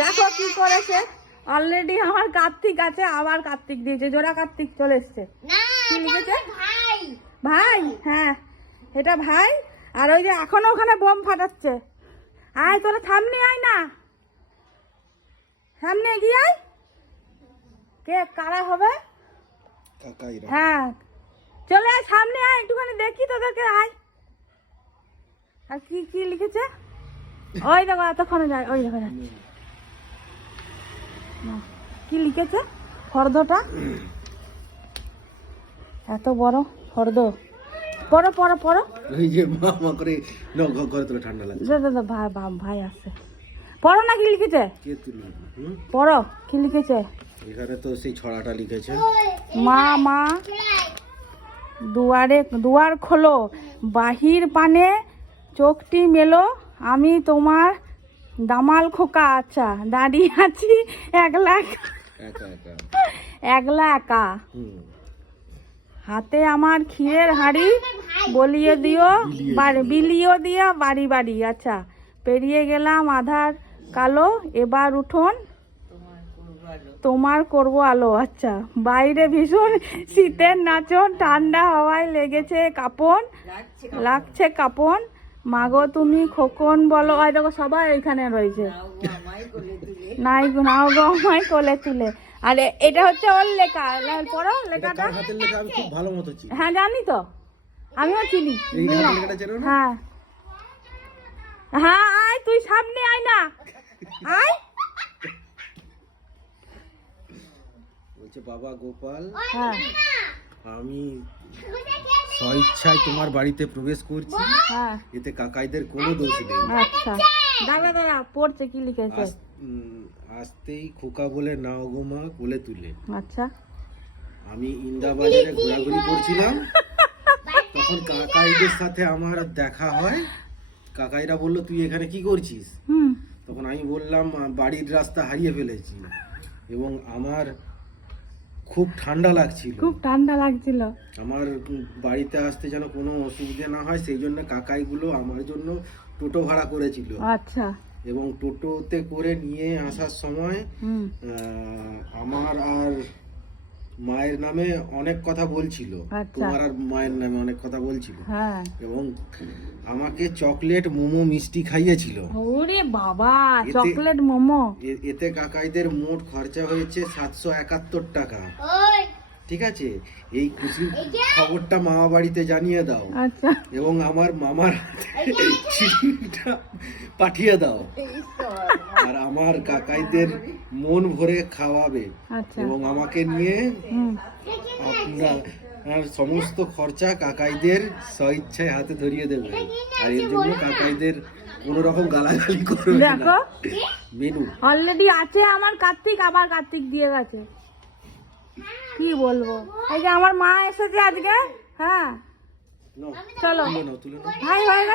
দেখো কি করেছে? অলরেডি আমার কার্তিক আছে আবার কার্তিক দিয়েছে। জোড়া কার্তিক চলে এসছে। কি লিখেছে? ভাই। ভাই? হ্যাঁ এটা ভাই? আর ওই যে এখনও ওখানে বোম ফাটাচ্ছে। আয় তোরা সামনে আয় না। সামনে এগিয়ে আয়। কে কারা হবে? হ্যাঁ। চলে আয় সামনে আয় একটুখানি দেখি তোদেরকে আয়। আর কি কি লিখেছে? ওই দেখো এতক্ষণে যায় ওই দেখো যাচ্ছে। কি লিখেছে? ফর্দটা এত বড় ফর্দ পড়ো পড়ো পড়ো। ওই যে মা মা করে ন ঘ- ঘরে তোলে ঠান্ডা লাগছে। দে, দে, দে, ভাই ভাই আছে। পড়ো না কি লিখেছে? কে হুম? পড়ো কি লিখেছে? এখানে তো সেই ছড়াটা লিখেছে। মা মা দুয়ারে দুয়ার খোলো বাহির পানে চোখটি মেলো আমি তোমার দামাল খোকা আচ্ছা দাঁড়িয়ে আছি একলা একা- একা। একা একলা একা হাতে আমার ক্ষীরের হাঁড়ি বলিয়ে দিও বাড়ি বিলিয়ে দিও বাড়ি বাড়ি আচ্ছা। পেরিয়ে গেলাম আধার কালো এবার উঠোন। তোমার করব আলো আচ্ছা। বাইরে ভীষণ শীতের নাচন ঠান্ডা হাওয়ায় লেগেছে কাপন। লাগছে কাপন। মাগো তুমি খোকন বলো। আর দেখো সবাই এখানে রয়েছে। নাই গো, নাও গো আমায় কোলে তুলে। আর এটা হচ্ছে ওর লেখা। পড়ো লেখাটা। ভালো মতো চিনি। হ্যাঁ জানি তো। আমিও চিনি। হ্যাঁ। হ্যাঁ আয় তুই সামনে আয় না। আয়। বলছে বাবা গোপাল হ্যাঁ। আমি স্বইচ্ছায় তোমার বাড়িতে প্রবেশ করছি। হ্যাঁ। এতে কাকাইদের কোনো দোষ নেই। আচ্ছা। দাদা দাদা পড়ছে কি লিখেছে? আস- আসতেই খোকা বলে নাও গো মা কোলে তুলে। আচ্ছা। আমি ইন্দাবাজারে ঘোরাঘুরি করছিলাম। তখন কাকাইদের সাথে আমার দেখা হয়। কাকাইরা বলল তুই এখানে কি করছিস? হুম। তখন আমি বললাম বাড়ির রাস্তা হারিয়ে ফেলেছি। এবং আমার খুব ঠান্ডা লাগছিল। খুব ঠান্ডা লাগছিল। আমার বাড়িতে আসতে যেন কোনো অসুবিধা না হয় সেই জন্য কাকাইগুলো আমার জন্য টোটো ভাড়া করেছিল। আচ্ছা। এবং টোটোতে করে নিয়ে আসার সময় আমার আর মায়ের নামে অনেক কথা বলছিল। আচ্ছা। তোমার আর মায়ের নামে অনেক কথা বলছিল। হ্যাঁ। এবং আমাকে চকলেট মোমো মিষ্টি খাইয়েছিল। ওরে বাবা এতে- চকলেট মোমো। এতে কাকাইদের মোট খরচা হয়েছে সাতশো একাত্তর টাকা। ঠিক আছে? এই খুশির খবরটা মামা বাড়িতে জানিয়ে দাও। আচ্ছা। এবং আমার মামার চিঠিটা পাঠিয়ে দাও। আর আমার কাকাইদের মন ভরে খাওয়াবে। আচ্ছা। এবং আমাকে নিয়ে আপনার আর সমস্ত খরচা কাকাইদের স্বইচ্ছায় হাতে ধরিয়ে দেবে। আর এর জন্য কাকাইদের কোনো রকম গালাগালি করবে না। মেনু। অলরেডি আছে আমার কার্তিক আবার কার্তিক দিয়ে গেছে। কি বলব? এই যে আমার মা এসেছে আজকে হ্যাঁ? চলো। ভাই হয়ে গেছে?